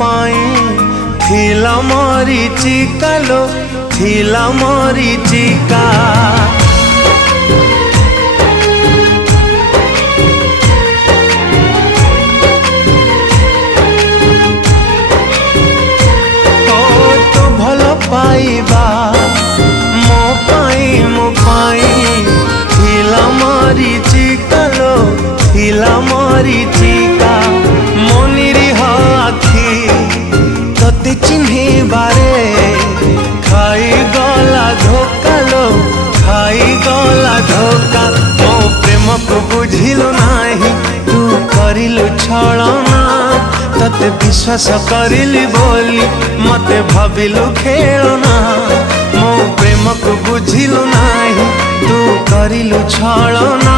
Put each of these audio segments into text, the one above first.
पाई थिला मरीचिका लो थिला मरीचिका। पाइबा मो पाई थिला मरीचिका लो थिला मरीचिका। मोनिरी आखि तते चिन्हे बारे खाई गला धोका लो खाई गला धोका। मो प्रेम को बुझिलु नाही तू करिलु छलना तते विश्वास करिली बोली मते भाविलु खेलना। मो प्रेम को बुझिलु नाही तू करिलु छलना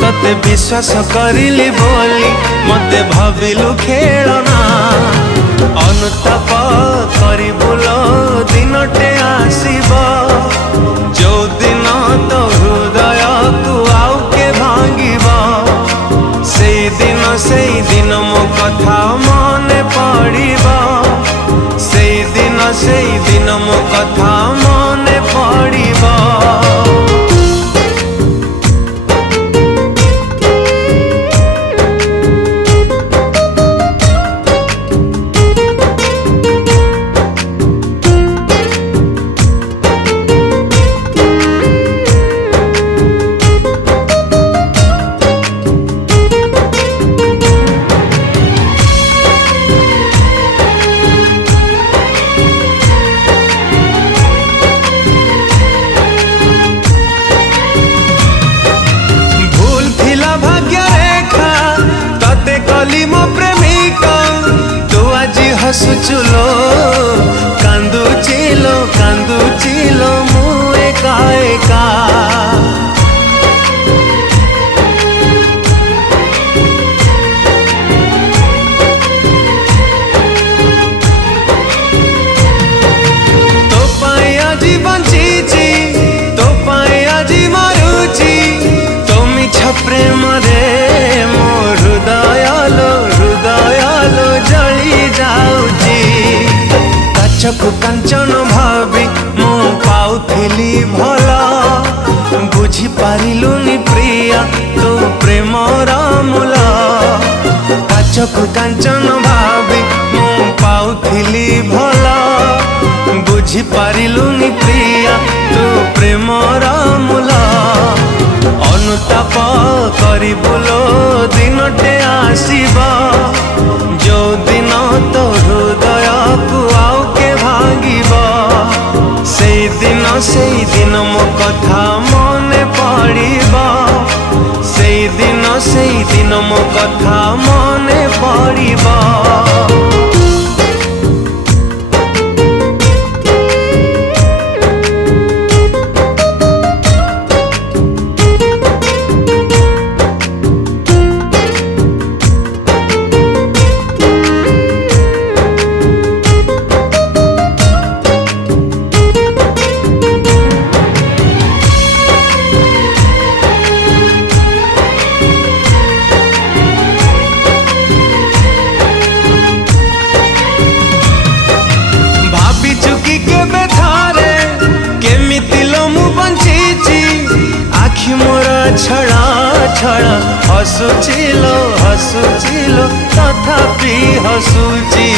तते विश्वास करिली बोली मते भाविलु खेलना। अनुताप करिबुलो दिनटे आसीबो जो दिन तो हृदय को आउ के भांगिबो। से दिन मो कथा मने पड़िबो से दिन मो कथा मने पड़िबो। मो प्रेमिका तू आज हसुचुलो कांदुचिलो मु एका एका। तो पाई आज बंचीची तो पाई आज मरुची तो मिछा प्रेम रे मो हृदय जली जाऊची। काचकु कांचन भावी मु पाउथिली भला बुझी पारिलुनी प्रिया तो प्रेमर मूल। काचकु कांचन भावी मु पाउथिली भला बुझी पारिलुनी प्रिया तो प्रेमर मूल। अनुताप करिबुलो दिनटे आसीबा जो दिन तो हृदय को आउ के भांगिबा। से दिन मो कथा मने पड़िबा से दिन मो कथा मने पड़िबा। आखि मोरा छड़ा छड़ा हसुचिलो तथापि हसुची।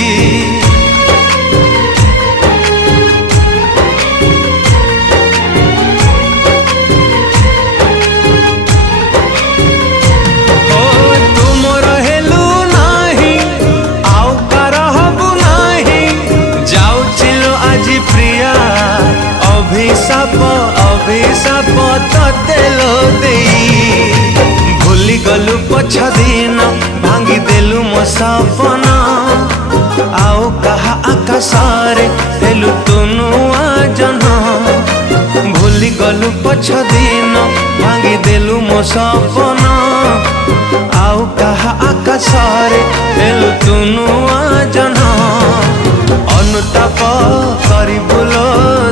तुम रहेलु नाही आउ करहबु नाही जाउचिलो आज प्रिया अभिशाप तते लो देई। भूली गलु पछ दिन भांगी देलु मो सपना आउ कहा आकाशरे हेलु तुनुआ जन। भूली गलु पछ दिन भांगी देलु मो सपना आउ कहा आकाशरे हेलु तुनुआ जन। अनुताप करिबुलो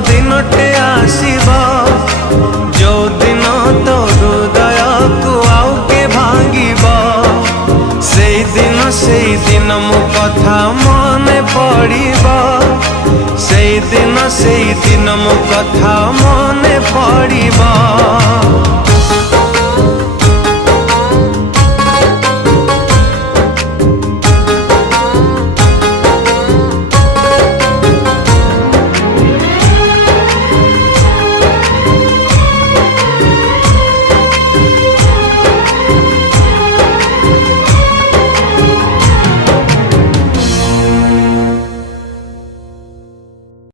दिनटे आसीबा जो दिन तो हृदय को आउ के भांगिबा। से दिन मो कथा मने दिन मो कथा मने पड़िबा।